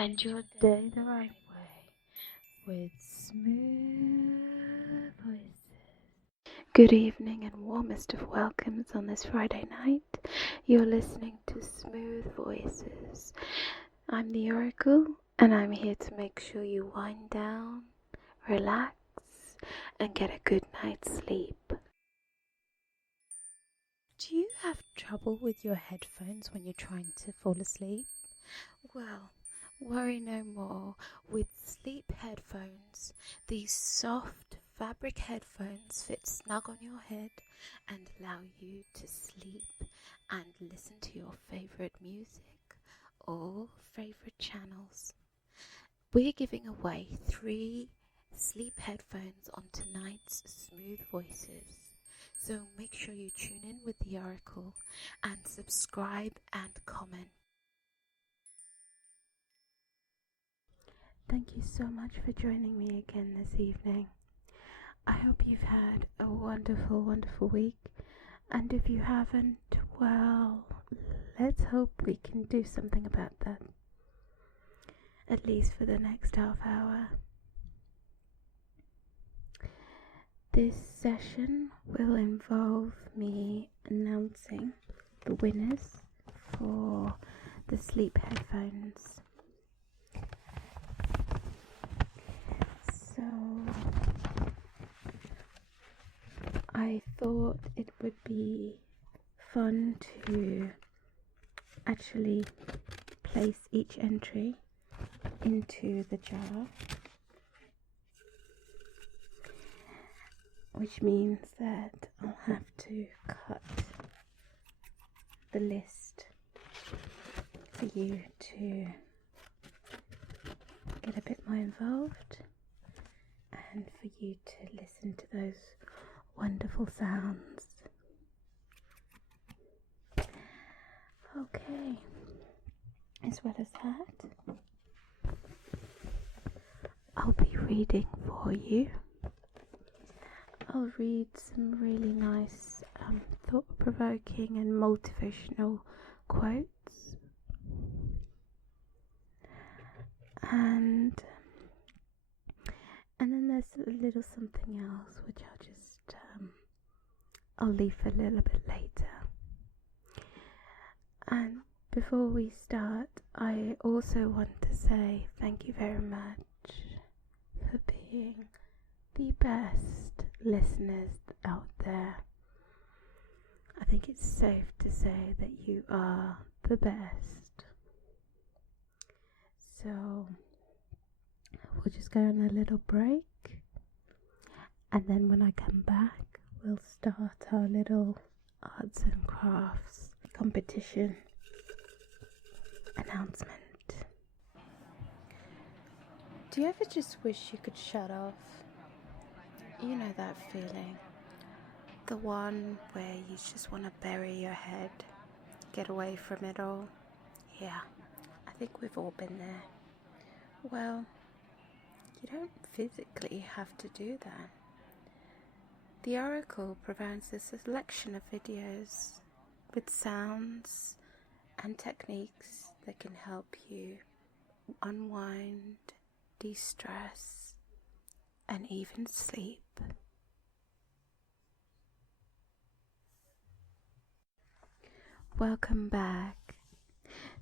and your day the right way with smooth voices. Good evening and warmest of welcomes on this Friday night. You're listening to Smooth Voices. I'm the Oracle, and I'm here to make sure you wind down, relax, and get a good night's sleep. Do you have trouble with your headphones when you're trying to fall asleep? Well, worry no more. With sleep headphones, these soft fabric headphones fit snug on your head and allow you to sleep and listen to your favorite music or favorite channels. We're giving away 3 sleep headphones on tonight's Smooth Voices. So make sure you tune in with the Oracle and subscribe and comment. Thank you so much for joining me again this evening. I hope you've had a wonderful, wonderful week. And if you haven't, well, let's hope we can do something about that. At least for the next half hour. This session will involve me announcing the winners for the sleep headphones. So I thought it would be fun to actually place each entry into the jar, which means that I'll have to cut the list for you to get a bit more involved and for you to listen to those wonderful sounds. Okay, as well as that, I'll be reading for you. I'll read some really nice thought-provoking and motivational quotes, and then there's a little something else which I'll leave for a little bit later. And before we start, I also want to say thank you very much for being the best listeners out there. I think it's safe to say that you are the best. So we'll just go on a little break, and then when I come back, we'll start our little arts and crafts competition announcement. Do you ever just wish you could shut off? You know that feeling, the one where you just want to bury your head, get away from it all. Yeah, I think we've all been there. Well, you don't physically have to do that. The Oracle provides a selection of videos with sounds and techniques that can help you unwind, de-stress, and even sleep. Welcome back.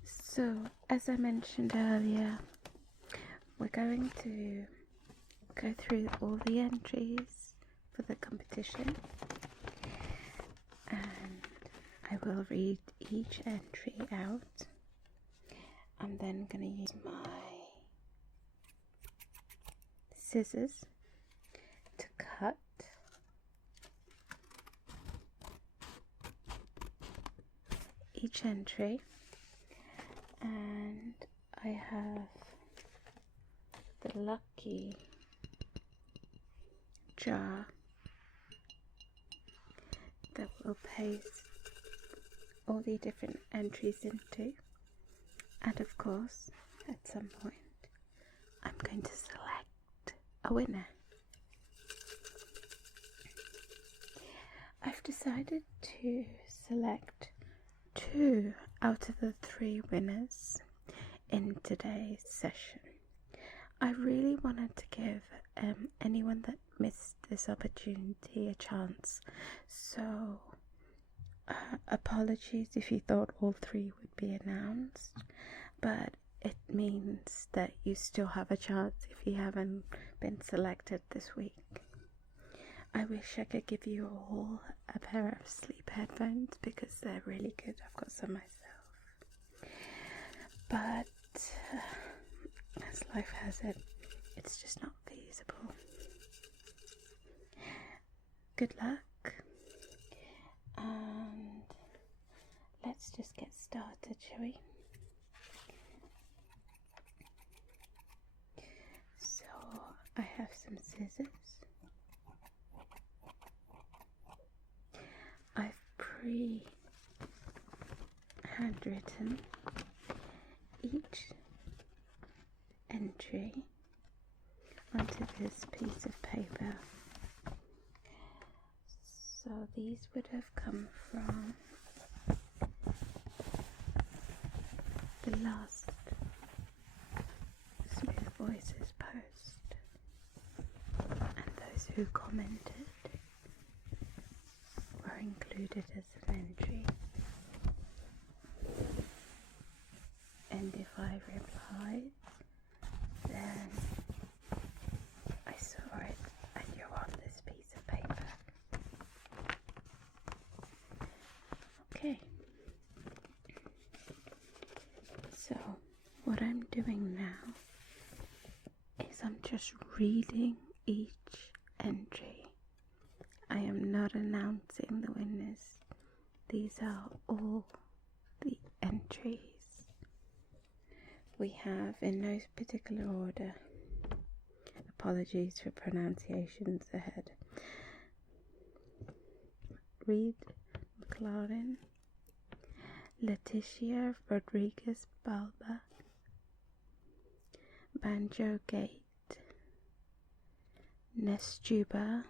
So, as I mentioned earlier, we're going to go through all the entries for the competition, and I will read each entry out. I'm then going to use my scissors to cut each entry, and I have the lucky jar that we'll paste all the different entries into, and of course at some point I'm going to select a winner. I've decided to select 2 out of the 3 winners in today's session. I really wanted to give anyone that missed this opportunity a chance, so apologies if you thought all 3 would be announced, but it means that you still have a chance if you haven't been selected this week. I wish I could give you all a pair of sleep headphones because they're really good. I've got some myself. But as life has it, it's just not feasible. Good luck. And let's just get started, shall we? So I have some scissors. I've pre-handwritten each entry onto this piece of paper. So these would have come from the last Smooth Voices post, and those who commented were included as an entry. And if I replied, then I saw it and you're on this piece of paper. Okay. So what I'm doing now is I'm just reading each entry. I am not announcing the winners. These are all the entries. We have, in no particular order, apologies for pronunciations ahead, Reed McLaren, 𝗦𝗢𝗖𝗜𝗓 Rodriguez-Balba, Banjo Gate, 𝗦𝗢𝗧𝗑𝗧𝗟,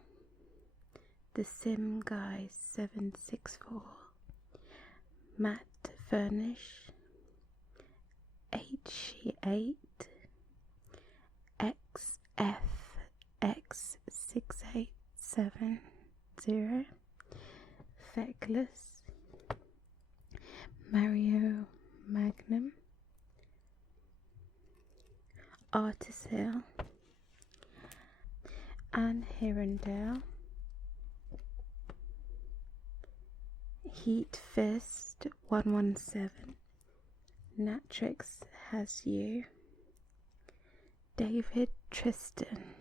the Sim Guy 764, Matt Furnish, 𝗦𝗢𝗡𝗧𝗑𝗧687, Feckless, Mario Magnum, Artisale, Anne Hirondale, Heat Fist 117, Natrix Has You, David Tristan,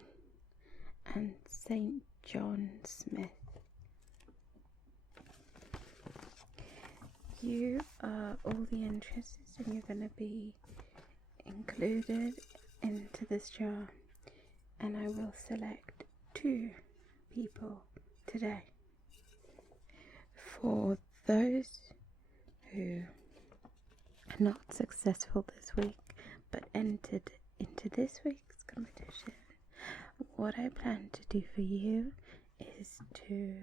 and St. John Smith. You are all the entries, and you're going to be included into this jar, and I will select 2 people today. For those who are not successful this week but entered into this week's competition, what I plan to do for you is to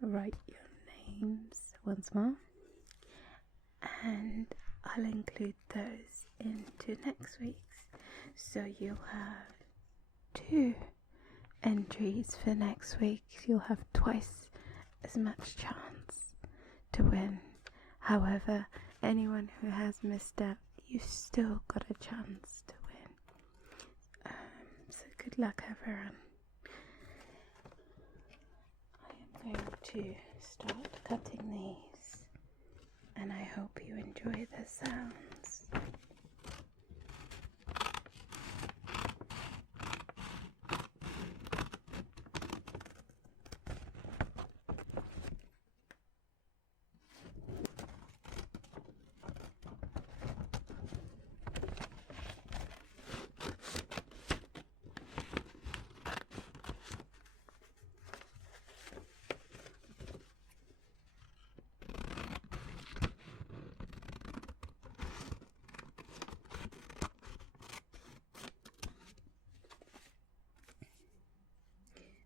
write your names once more, and I'll include those into next week's, so you'll have 2 entries for next week. You'll have twice as much chance to win. However, anyone who has missed out, you've still got a chance to win. So good luck, everyone. I am going to start cutting these, and I hope you enjoy the sounds.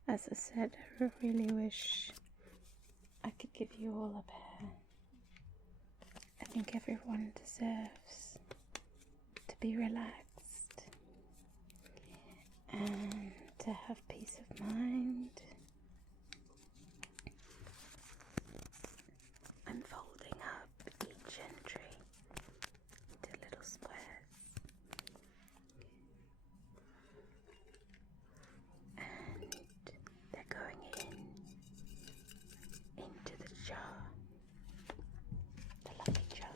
As I said, I really wish I could give you all a pair. I think everyone deserves be relaxed and to have peace of mind. I'm folding up each entry into little squares, and they're going into the jar, the lucky jar.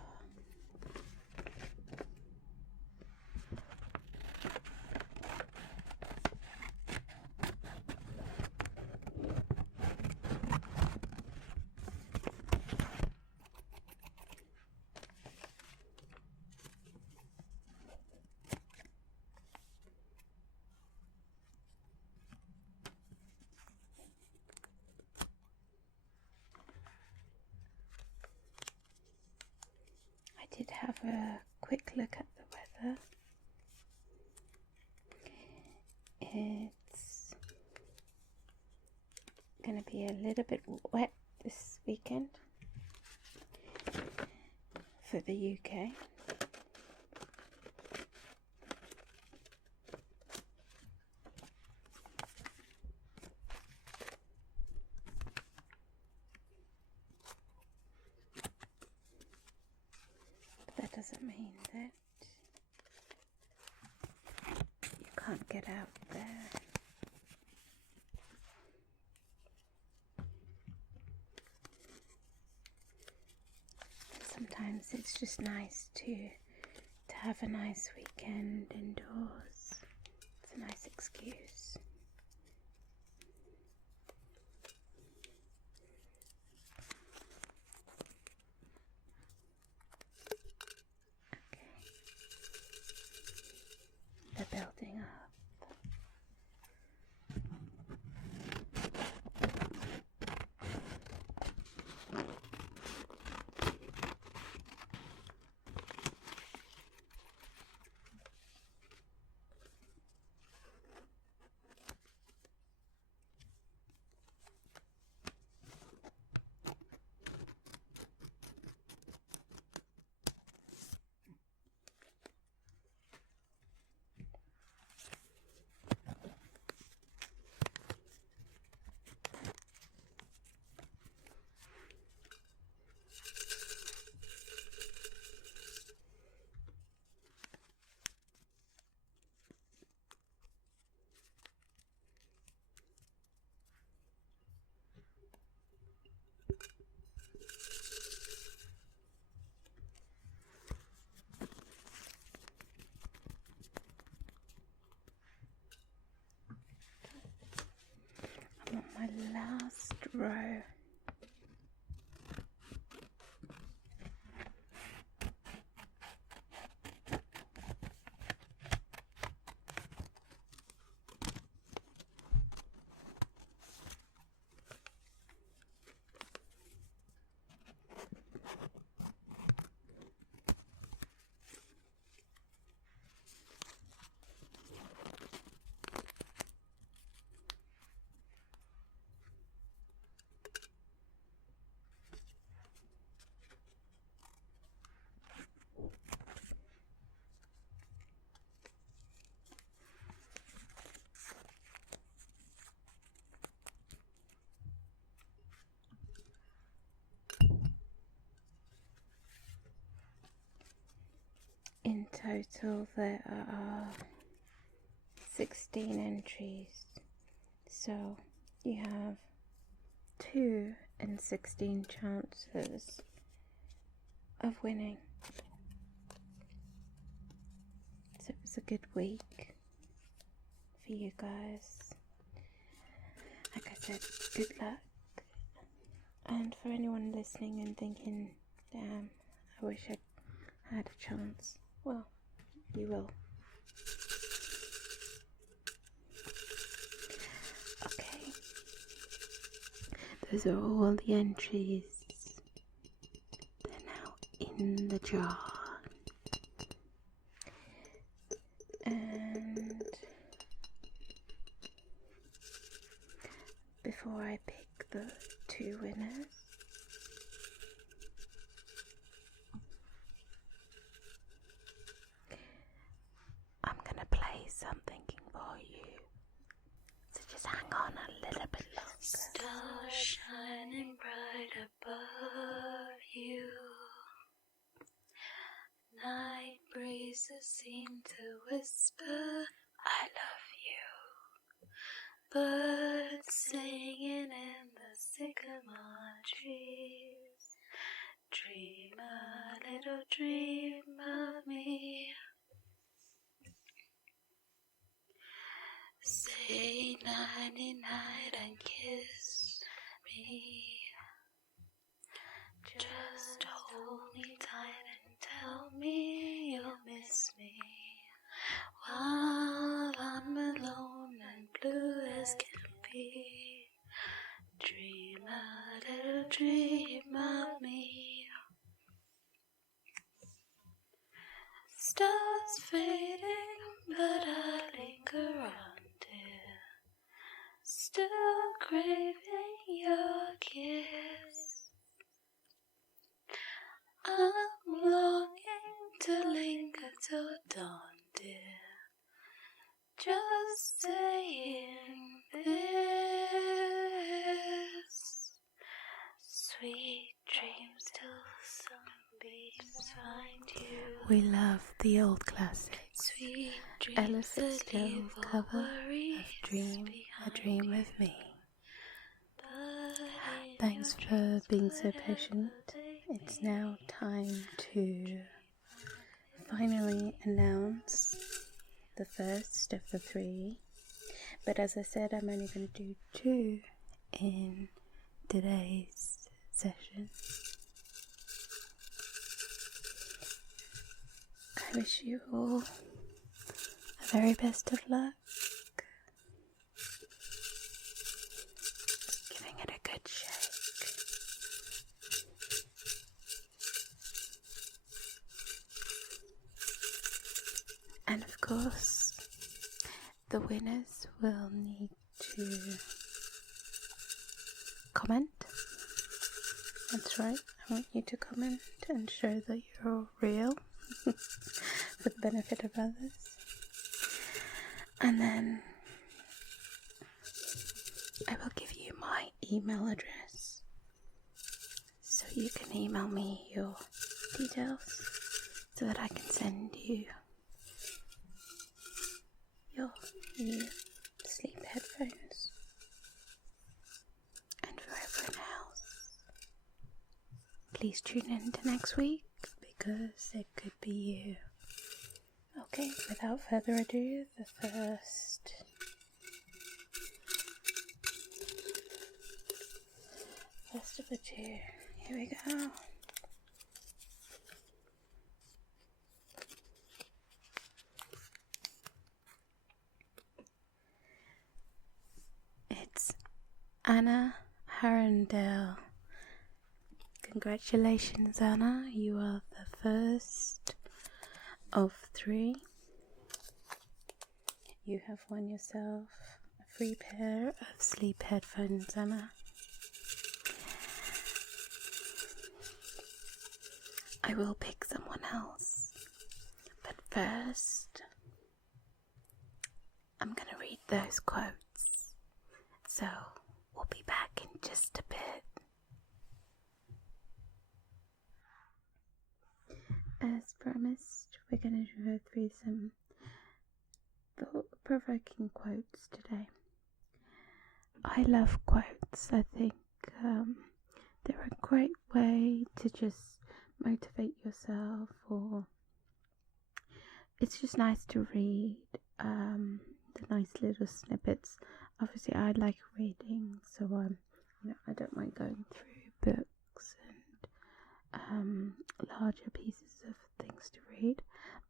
I did have a quick look at the weather. It's going to be a little bit wet this weekend for the UK. That doesn't mean that you can't get out there. Sometimes it's just nice to have a nice weekend indoors. It's a nice excuse. They're building up. I'm on my last row. In total there are 16 entries, so you have 2 in 16 chances of winning. So it was a good week for you guys. Like I said, good luck. And for anyone listening and thinking, damn, I wish I had a chance. Well, you will. Okay. Those are all the entries. They're now in the jar. And before I pick the 2 winners, some thinking for you. So just hang on a little bit longer. Stars shining bright above you. Night breezes seem to whisper, I love you. Birds singing in the sycamore trees. Dream a little dream of me. Say nighty night and kiss me. Just hold me tight and tell me you'll miss me. While I'm alone and blue as can be. Dream a little dream of me. Stars fading, but I linger on, dear. Still craving your kiss. I'm longing to linger till dawn, dear. Just saying this. Sweet dreams till sunbeams find you. We love the old classics. Sweet dreams Ella Fitzgerald's cover of Dream a Dream with Me. Thanks for being so patient. It's now time to finally announce the first of the 3. But as I said, I'm only going to do 2 in today's session. I wish you all the very best of luck. Giving it a good shake. And of course, the winners will need to comment. That's right, I want you to comment and show that you're real for the benefit of others. And then I will give you my email address so you can email me your details so that I can send you your new sleep headphones. And for everyone else, please tune in to next week because it could be you. Okay, without further ado, the first of the 2. Here we go. It's Anna Harrendale. Congratulations, Anna. You are the first of 3. You have won yourself a free pair of sleep headphones, Anna. I will pick someone else, but first I'm going to read those quotes, so we'll be back in just a bit. As promised, we're going to go through some thought-provoking quotes today. I love quotes. I think they're a great way to just motivate yourself, or it's just nice to read the nice little snippets. Obviously, I like reading, so I don't mind going through books and larger pieces of things to read.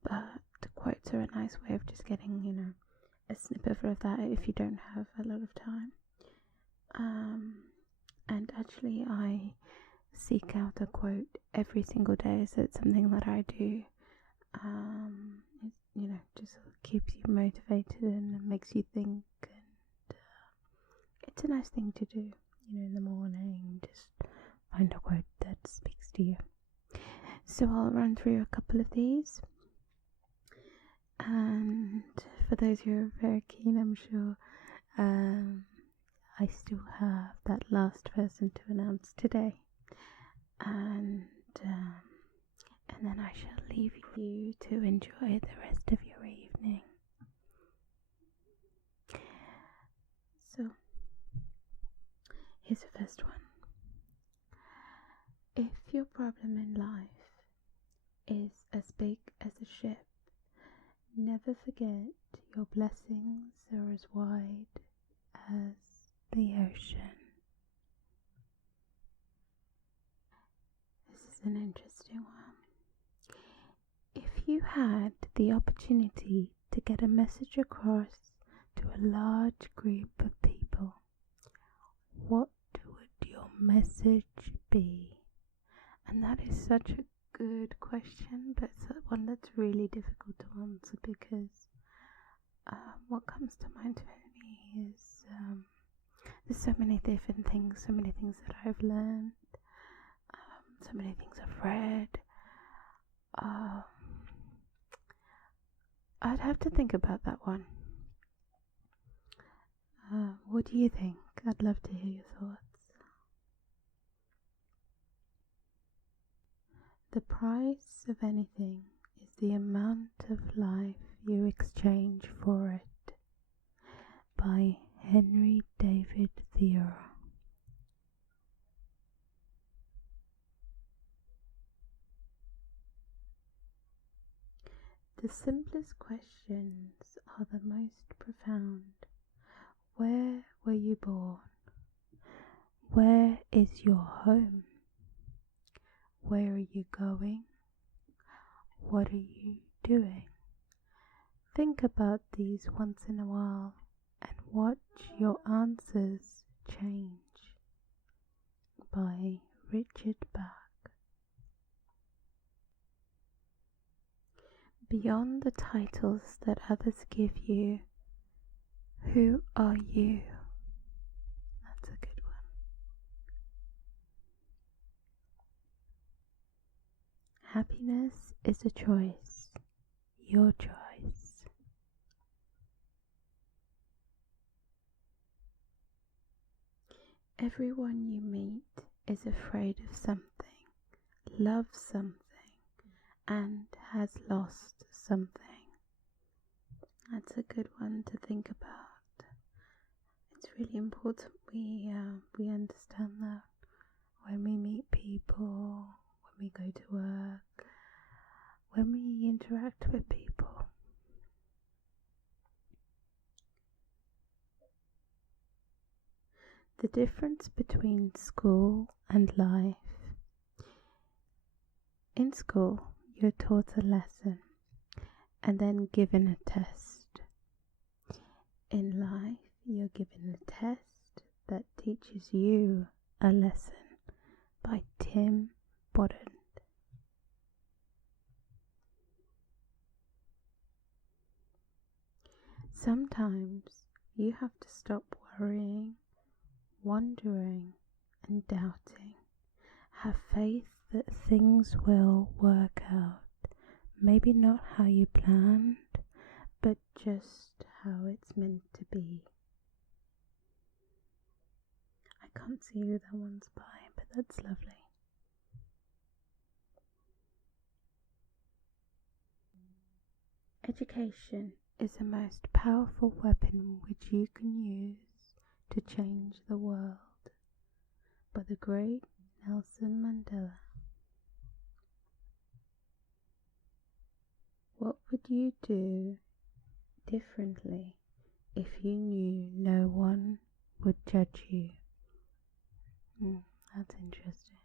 But quotes are a nice way of just getting, a snippet of that if you don't have a lot of time. And actually, I seek out a quote every single day, so it's something that I do. It just keeps you motivated and makes you think, and it's a nice thing to do. In the morning, just find a quote that speaks to you. So I'll run through a couple of these, and for those who are very keen, I'm sure, I still have that last person to announce today. And then I shall leave you to enjoy the rest of your evening. So, here's the first one. If your problem in life is as big as a ship, never forget your blessings are as wide as the ocean. This is an interesting one. If you had the opportunity to get a message across to a large group of people, what would your message be? And that is such a good question, but it's one that's really difficult to answer because what comes to mind for me is there's so many different things, so many things that I've learned, so many things I've read. I'd have to think about that one. What do you think? I'd love to hear your thoughts. The price of anything is the amount of life you exchange for it. By 𝗦𝗢𝗣𝗣𝗢𝗢𝗓. The simplest questions are the most profound. Where were you born? Where is your home? Where are you going? What are you doing? Think about these once in a while and watch your answers change. By 𝗦𝗢𝗣𝗡𝗧𝗏. Beyond the titles that others give you, who are you? That's a good one. Happiness is a choice, your choice. Everyone you meet is afraid of something, loves something, and has lost something. That's a good one to think about. It's really important we understand that when we meet people, when we go to work, when we interact with people. The difference between school and life. In school, you're taught a lesson and then given a test. In life, you're given a test that teaches you a lesson. By 𝗦𝗢𝗑𝗏𝗏𝗧𝗏. Sometimes you have to stop worrying, wondering, and doubting. Have faith that things will work out. Maybe not how you planned, but just how it's meant to be. I can't see who that one's by, but that's lovely. Education is the most powerful weapon which you can use to change the world. By the great Nelson Mandela. What would you do differently if you knew no one would judge you? That's interesting.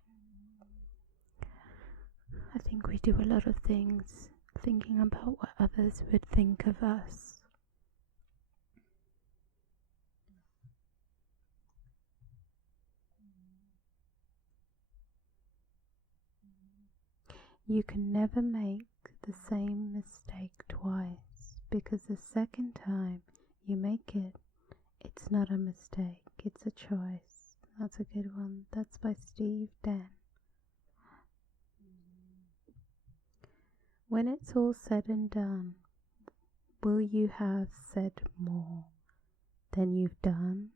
I think we do a lot of things thinking about what others would think of us. You can never make the same mistake twice, because the second time you make it, it's not a mistake, it's a choice. That's a good one. That's by Steve Dan. When it's all said and done, will you have said more than you've done?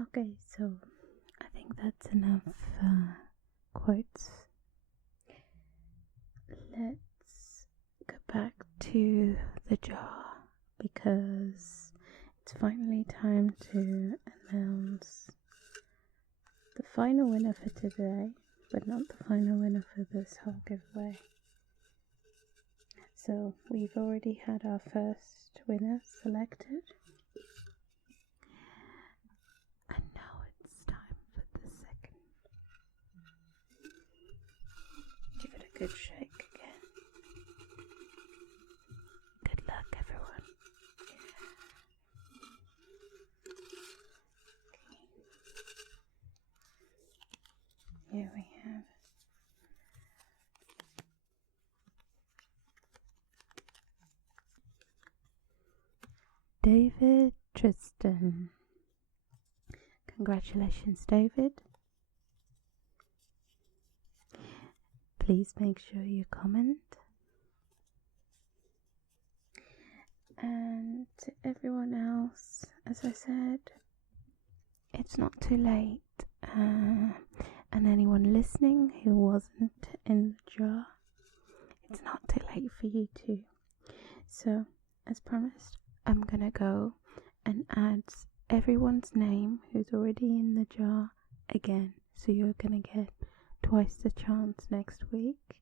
Okay, so I think that's enough quotes. Let's go back to the jar because it's finally time to announce the final winner for today, but not the final winner for this whole giveaway. So we've already had our first winner selected. And now it's time for the second. Give it a good shake again. Good luck, everyone. Here we have David Tristan. Congratulations, David. Please make sure you comment. And to everyone else, as I said, it's not too late. And anyone listening who wasn't in the jar, it's not too late for you too. So, as promised, I'm gonna go and add everyone's name who's already in the jar again. So you're gonna get twice the chance next week.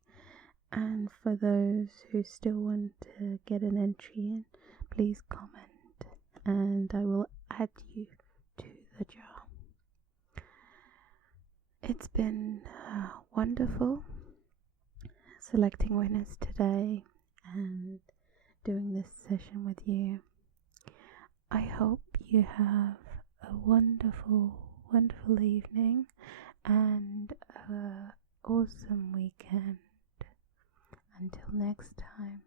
And for those who still want to get an entry in, please comment and I will add you to the jar. It's been wonderful selecting winners today and doing this session with you. I hope you have a wonderful, wonderful evening and an awesome weekend. Until next time.